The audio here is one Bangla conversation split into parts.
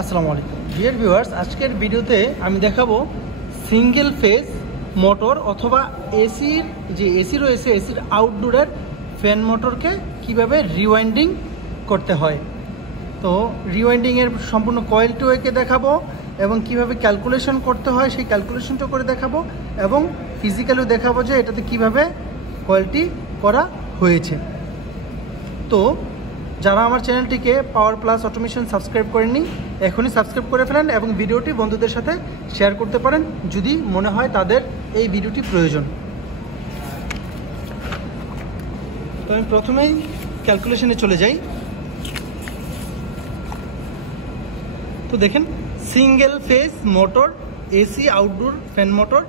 আসসালামু আলাইকুম ডিয়ার ভিউয়ার্স, আজকের ভিডিওতে আমি দেখাবো সিঙ্গেল ফেজ মোটর অথবা এসির যে এসি রয়েছে এসির আউটডোরের ফ্যান মোটরকে কিভাবে রিওয়াইন্ডিং করতে হয়। তো রিওয়াইন্ডিংয়ের সম্পূর্ণ কয়েলটিও একে দেখাবো এবং কিভাবে ক্যালকুলেশন করতে হয় সেই ক্যালকুলেশনটা করে দেখাবো এবং ফিজিক্যালিও দেখাবো যে এটাতে কিভাবে কয়েলটি করা হয়েছে। তো যারা আমার চ্যানেলটিকে পাওয়ার প্লাস অটোমেশন সাবস্ক্রাইব করেননি এখনই সাবস্ক্রাইব করে ফেলেন এবং ভিডিওটি বন্ধুদের সাথে শেয়ার করতে পারেন যদি মনে হয় তাদের এই ভিডিওটি প্রয়োজন। তো আমি প্রথমেই ক্যালকুলেশনে চলে যাই। তো দেখেন single phase motor AC outdoor fan motor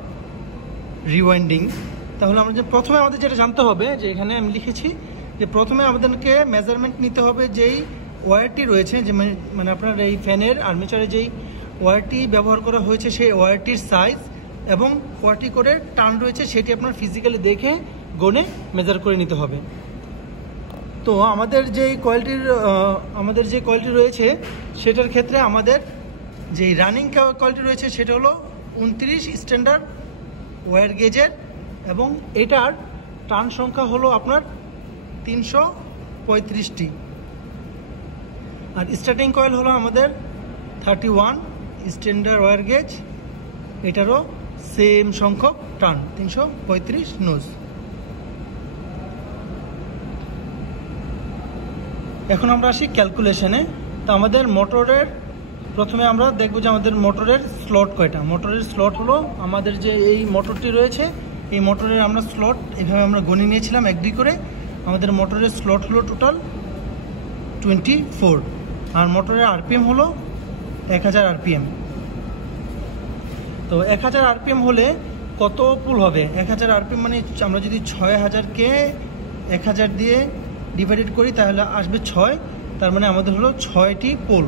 rewinding. তাহলে আমরা প্রথমে আমাদের যেটা জানতে হবে যে এখানে আমি লিখেছি যে প্রথমে আমাদেরকে মেজারমেন্ট নিতে হবে যেই ওয়্যারটি রয়েছে, যে মানে আপনার এই ফ্যানের আর্মেচারে যেই ওয়্যারটি ব্যবহার করা হয়েছে সেই ওয়্যারটির সাইজ এবং ওয়্যারটি করে টান রয়েছে সেটি আপনার ফিজিক্যালি দেখে গনে মেজার করে নিতে হবে। তো আমাদের যে কয়েলটি রয়েছে সেটার ক্ষেত্রে আমাদের যে রানিং কয়েলটি রয়েছে সেটা হলো 29 স্ট্যান্ডার্ড ওয়্যার গেজের এবং এটার টান সংখ্যা হলো আপনার 335টি। আর স্টার্টিং কয়েল হলো আমাদের 31 স্ট্যান্ডার্ড ওয়্যার গেজ, এটারও সেম সংখ্যক টান 335 নোজ। এখন আমরা আসি ক্যালকুলেশনে। তো আমাদের মোটরের প্রথমে আমরা দেখব যে আমাদের মোটরের স্লট কয়টা। মোটরের স্লট হলো আমাদের যে এই মোটরটি রয়েছে এই মোটরের আমরা স্লট এভাবে আমরা গণে নিয়েছিলাম 1-2 করে। আমাদের মোটরের স্লট হলো টোটাল 24 আর মোটরের আরপিএম হলো 1000 আরপিএম। তো 1000 আরপিএম হলে কত পুল হবে? 1000 আরপিএম মানে আমরা যদি 6000কে 1000 দিয়ে ডিভাইডেড করি তাহলে আসবে 6, তার মানে আমাদের হলো 6টি পোল।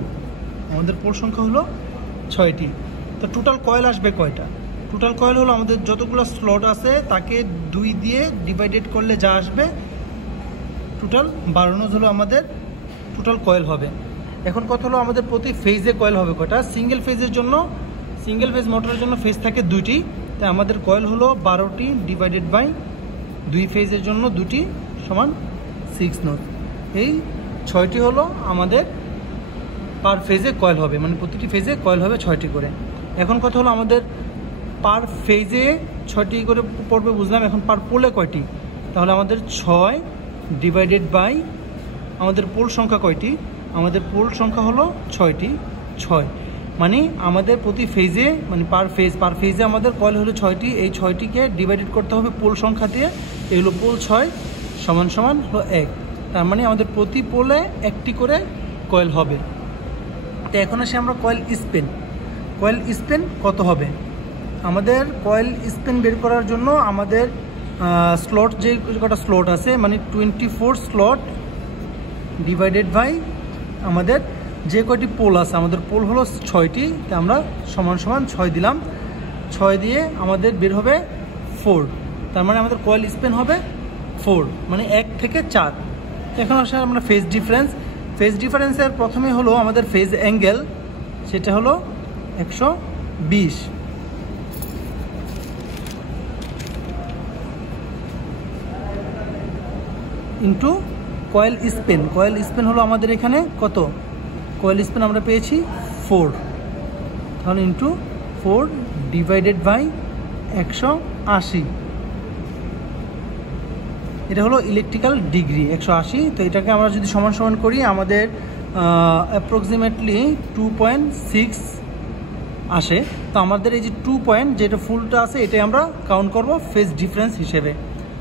আমাদের পোল সংখ্যা হলো 6টি। তো টোটাল কয়েল আসবে কয়টা? টোটাল কয়েল হলো আমাদের যতগুলো স্লট আছে তাকে 2 দিয়ে ডিভাইডেড করলে যা আসবে টোটাল 12 নোজ হলো আমাদের টোটাল কয়েল হবে। এখন কথা হলো আমাদের প্রতি ফেজে কয়েল হবে কয়টা? সিঙ্গেল ফেজ মোটরের জন্য ফেজ থাকে 2টি, তাই আমাদের কয়েল হলো 12টি ডিভাইডেড বাই 2 ফেজের জন্য 2টি সমান 6 নোজ। এই 6টি হলো আমাদের পার ফেজে কয়েল হবে, মানে প্রতিটি ফেজে কয়েল হবে 6টি করে। এখন কথা হলো আমাদের পার ফেজে 6টি করে পড়বে বুঝলাম, এখন পার পোলে কয়টি? তাহলে আমাদের 6 ডিভাইডেড বাই আমাদের পোল সংখ্যা কয়টি? আমাদের পোল সংখ্যা হলো 6টি। 6 মানে আমাদের প্রতি ফেজে মানে পার ফেজে আমাদের কয়েল হলো 6টি। এই 6টিকে ডিভাইডেড করতে হবে পোল সংখ্যা দিয়ে। এই হলো পোল 6 সমান হলো 1, তার মানে আমাদের প্রতি পোলে 1টি করে কয়েল হবে। তো এখন আসি আমরা কয়েল স্পেন কত হবে? আমাদের কয়েল স্পেন বের করার জন্য আমাদের স্লট যে কটা স্লট আছে মানে 24 স্লট ডিভাইডেড বাই আমাদের যে কয়টি পোল আছে, আমাদের পোল হলো 6টি, তো আমরা সমান 6 দিলাম। 6 দিয়ে আমাদের বের হবে 4, তার মানে আমাদের কয়েল স্পেন হবে 4, মানে 1 থেকে 4। এখন আসলে আমরা ফেজ ডিফারেন্সের প্রথমে হলো আমাদের ফেজ অ্যাঙ্গেল, সেটা হলো 120 ইন্টু কয়েল স্পেন হলো আমাদের এখানে কত? কয়েল স্পেন আমরা পেয়েছি 4, তাহলে ইন্টু 4 ডিভাইডেড বাই 180। এটা হলো ইলেকট্রিক্যাল ডিগ্রি 180। তো এটাকে আমরা যদি সমান করি আমাদের অ্যাপ্রক্সিমেটলি 2.6 আসে। তো আমাদের এই যে 2 পয়েন্ট যেটা ফুলটা আছে এটাই আমরা কাউন্ট করব ফেজ ডিফারেন্স হিসেবে।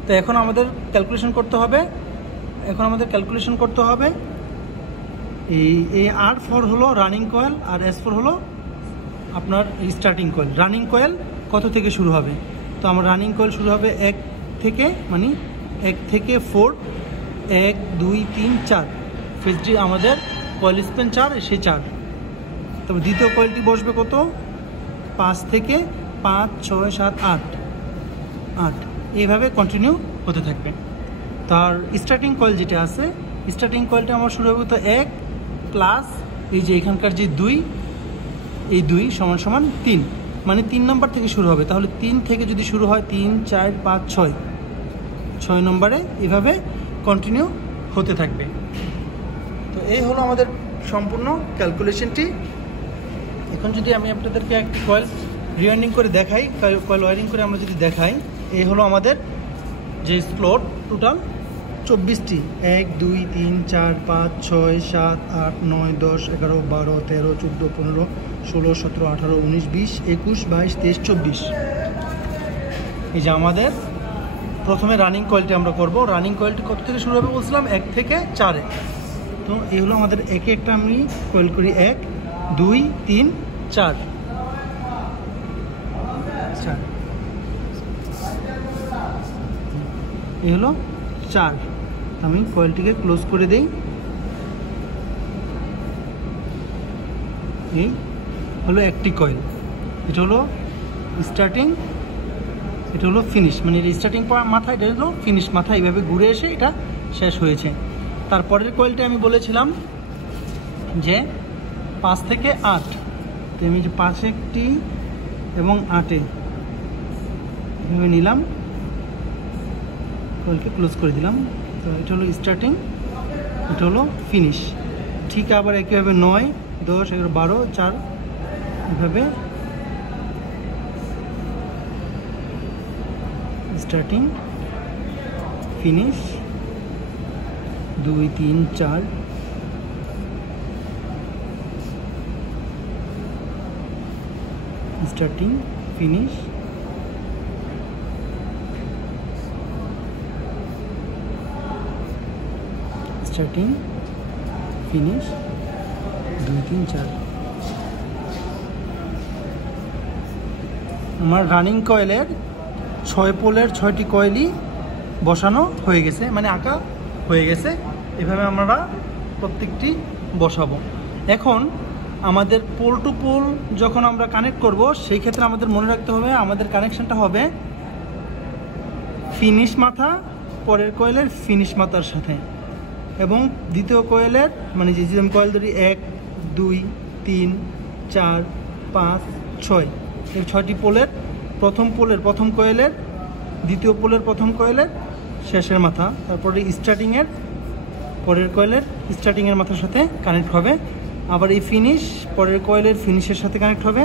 তো এখন আমাদের ক্যালকুলেশন করতে হবে এই R4 হলো রানিং কয়েল আর S4 হলো আপনার স্টার্টিং কয়েল। রানিং কয়েল কত থেকে শুরু হবে? তো আমার রানিং কয়েল শুরু হবে 1 থেকে, মানে 1 থেকে 4, 1 2 3 4 ফেজটি আমাদের কয়েল স্পেন 4, সেই 4। তবে দ্বিতীয় কয়েলটি বসবে কত? 5 থেকে 5 6 7 8 এইভাবে কন্টিনিউ হতে থাকবে। তার স্টার্টিং কয়েল যেটা আছে স্টার্টিং কয়েলটা আমার শুরু হবে তো 1 প্লাস এই যে এখানকার যে 2 এই 2 সমান সমান 3, মানে 3 নম্বর থেকে শুরু হবে। তাহলে 3 থেকে যদি শুরু হয় 3 4 5 6 নম্বরে এভাবে কন্টিনিউ হতে থাকবে। তো এই হলো আমাদের সম্পূর্ণ ক্যালকুলেশনটি। এখন যদি আমি আপনাদেরকে একটি কয়েল রিওয়াইন্ডিং করে দেখাই, কয়েল ওয়ারিং করে আমরা যদি দেখাই, এই হলো আমাদের যে স্লট টোটাল 24টি, 1 2 3 4 5 6 7 8 9 10 11 12 13 14 15 16 17 18 19 20 21 22 23 24। এই যে আমাদের প্রথমে রানিং কয়েলটি আমরা করব। রানিং কয়েলটি কত থেকে শুরু হবে বলছিলাম? 1 থেকে 4-এ। তো এই হলো আমাদের একে একটা আমি কয়েল করি 1 2 3 4। এই হলো 4। আমি কয়েলটিকে ক্লোজ করে দেই। এই হলো একটি কয়েল, এটা হলো স্টার্টিং, এটা হলো ফিনিশ, মানে এটা স্টার্টিং মাথা, এটা হলো ফিনিশ মাথা, এইভাবে ঘুরে এসে এটা শেষ হয়েছে। তারপরের কয়েলটা আমি বলেছিলাম যে 5 থেকে 8, তো আমি যে 5-এ একটি এবং 8-এ এভাবে নিলাম, কয়েলকে ক্লোজ করে দিলাম। তো এটা হলো স্টার্টিং, এটা হলো ফিনিশ। ঠিক আবার একইভাবে 9 10 11 12 4 এভাবে starting finish 2 3 4 starting finish starting finish 2 3 4। আমার রানিং কয়েলের 6 পোলের 6টি কয়েলই বসানো হয়ে গেছে, মানে আঁকা হয়ে গেছে। এভাবে আমরা প্রত্যেকটি বসাবো। এখন আমাদের পোল টু পোল যখন আমরা কানেক্ট করব, সেই ক্ষেত্রে আমাদের মনে রাখতে হবে আমাদের কানেকশানটা হবে ফিনিশ মাথা পরের কয়েলের ফিনিশ মাথার সাথে, এবং দ্বিতীয় কয়েলের, মানে যে আমি কয়েল ধরি 1 2 3 4 5 6, এই 6টি পোলের প্রথম কয়েলের দ্বিতীয় পোলের প্রথম কয়েলের শেষের মাথা, তারপরে স্টার্টিংয়ের পরের কয়েলের স্টার্টিংয়ের মাথার সাথে কানেক্ট হবে। আবার এই ফিনিশ পরের কয়েলের ফিনিশের সাথে কানেক্ট হবে,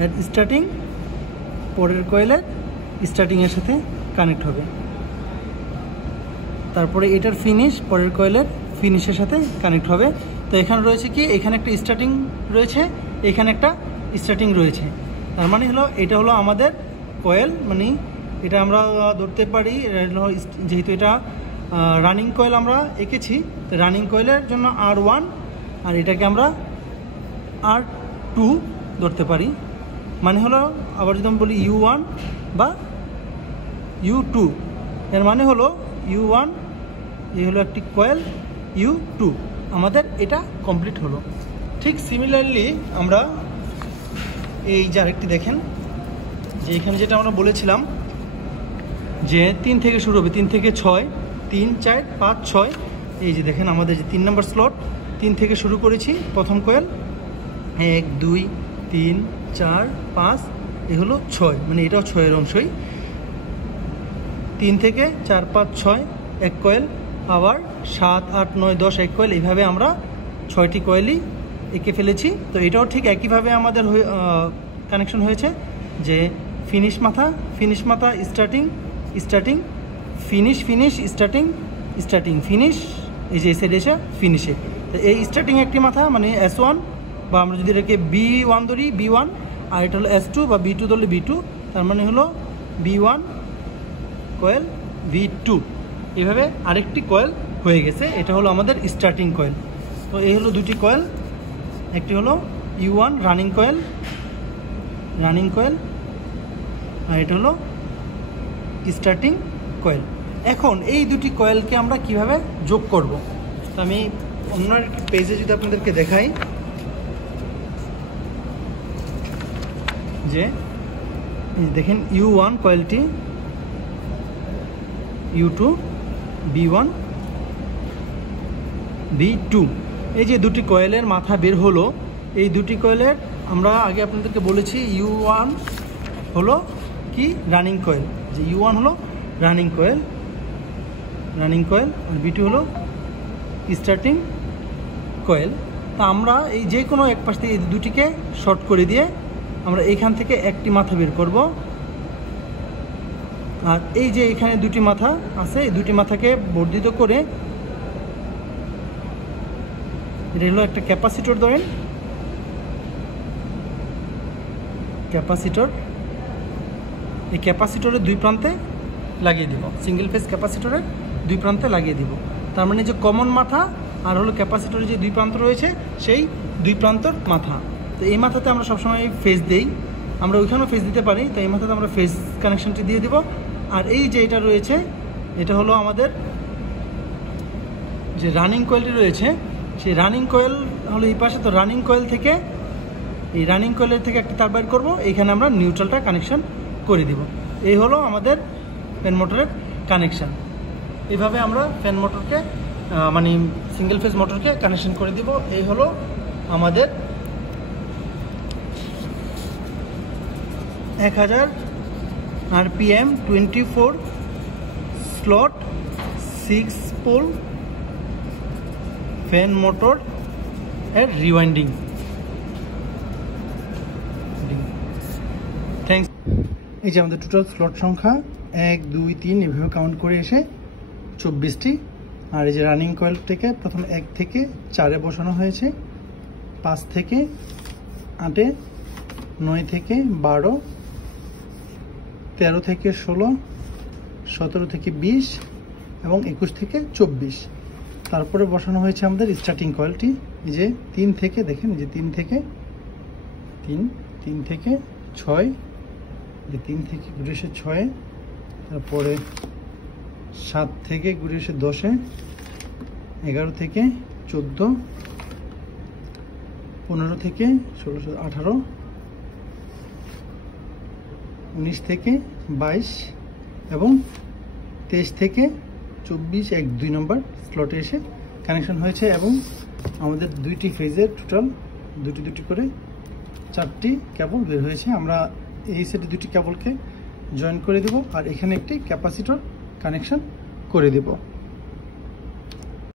আর স্টার্টিং পরের কয়েলের স্টার্টিংয়ের সাথে কানেক্ট হবে। তারপরে এটার ফিনিশ পরের কয়েলের ফিনিশের সাথে কানেক্ট হবে। তো এখানে রয়েছে কি, এখানে একটা স্টার্টিং রয়েছে, এখানে একটা স্টার্টিং রয়েছে। তার মানে হলো এটা হলো আমাদের কয়েল, মানে এটা আমরা ধরতে পারি, যেহেতু এটা রানিং কয়েল আমরা এঁকেছি, তো রানিং কয়েলের জন্য R1, আর এটাকে আমরা R2 ধরতে পারি। মানে হলো আবার যদি আমি বলি U1 বা U2, এর মানে হলো U1, এই হলো একটি কয়েল, U2, আমাদের এটা কমপ্লিট হলো। ঠিক সিমিলারলি আমরা এই যে আরেকটি দেখেন, যে এখানে যেটা আমরা বলেছিলাম যে 3 থেকে শুরু হবে, 3 থেকে 6 3 4 5 6, এই যে দেখেন আমাদের যে 3 নম্বর স্লট, 3 থেকে শুরু করেছি প্রথম কয়েল, 1 2 3 4 5, এই হলো 6, মানে এটাও 6-এর অংশই। 3 থেকে 4 5 6 এক কয়েল, আবার 7 8 9 10 এক কয়েল, এইভাবে আমরা 6টি কয়েলই এঁকে ফেলেছি। তো এটাও ঠিক একইভাবে আমাদের কানেকশন হয়েছে, যে ফিনিশ মাথা স্টার্টিং ফিনিশ স্টার্টিং ফিনিশ, এই যে এসে এসে ফিনিশে। তো এই স্টার্টিং একটি মাথা, মানে S1, বা আমরা যদি এটাকে B1 ধরি B1, আর এটা হলো S2 বা B2 ধরলে B2, তার মানে হলো B1 কয়েল V2, এভাবে আরেকটি কয়েল হয়ে গেছে। এটা হলো আমাদের স্টার্টিং কয়েল। তো এই হলো দুটি কয়েল, একটি হলো U1 রানিং কয়েল, আর এটা হলো স্টার্টিং কয়েল। এখন এই দুটি কয়েলকে আমরা কিভাবে যোগ করব, তো আমি অন্য একটি পেজে যদি আপনাদেরকে দেখাই, যে দেখেন U1 কয়েলটি, U2 B1 B2, এই যে দুটি কয়েলের মাথা বের হলো, এই দুটি কয়েলের আমরা আগে আপনাদেরকে বলেছি U1 হলো কি রানিং কয়েল, যে U1 হলো রানিং কয়েল আর B2 হলো স্টার্টিং কয়েল। তা আমরা এই যে কোনো এক পাশ থেকে এই দুটিকে শর্ট করে দিয়ে আমরা এইখান থেকে একটি মাথা বের করব। আর এই যে এখানে দুটি মাথা আছে, এই দুটি মাথাকে বর্ধিত করে, এটা হলো একটা ক্যাপাসিটর, ধরেন ক্যাপাসিটর, এই ক্যাপাসিটরের দুই প্রান্তে লাগিয়ে দিব, সিঙ্গেল ফেজ ক্যাপাসিটরের দুই প্রান্তে লাগিয়ে দিব। তার মানে যে কমন মাথা আর হলো ক্যাপাসিটরের যে দুই প্রান্ত রয়েছে সেই দুই প্রান্তর মাথা। তো এই মাথাতে আমরা সবসময় ফেজ দেই, আমরা ওইখানেও ফেজ দিতে পারি, তো এই মাথাতে আমরা ফেজ কানেকশনটি দিয়ে দিব। আর এই যে এটা রয়েছে, এটা হলো আমাদের যে রানিং কয়েলটি রয়েছে, সেই রানিং কয়েল হলো এই পাশে। তো রানিং কয়েল থেকে, এই রানিং কয়েলের থেকে একটা তার বাইর করবো, এইখানে আমরা নিউট্রালটা কানেকশন করে দিব। এই হলো আমাদের ফ্যান মোটরের কানেকশান। এইভাবে আমরা ফ্যান মোটরকে মানে সিঙ্গেল ফেজ মোটরকে কানেকশন করে দিব। এই হলো আমাদের 1000 RPM 24 slot 6 pole fan motor এর রিওয়াইন্ডিং। থ্যাংকস। এই যে আমাদের টোটাল স্লট সংখ্যা 1 2 3 এভাবে কাউন্ট করে এসে 24টি। আর এই যে রানিং কয়েল থেকে প্রথম 1 থেকে 4-এ বসানো হয়েছে, 5 থেকে 8-এ, 9 থেকে 12, 13 থেকে 16, 17 থেকে 20 এবং 21 থেকে 24। তারপরে বসানো হয়েছে আমাদের স্টার্টিং কয়েলটি, এই যে 3 থেকে, দেখেন এই যে 3 থেকে 6, যে 3 থেকে ঘুরে এসে 6-এ, তারপরে 7 থেকে ঘুরে এসে 10-এ, 11 থেকে 14, 15 থেকে 16, 18, 19 থেকে 22 এবং 23 থেকে 24 1 2 নম্বর স্লটে এসে কানেকশন হয়েছে। এবং আমাদের দুইটি ফেজের টোটাল দুটি করে 4টি কেবল বের হয়েছে। আমরা এই সেটে দুটি কেবলকে জয়েন করে দেব আর এখানে একটি ক্যাপাসিটর কানেকশন করে দেব।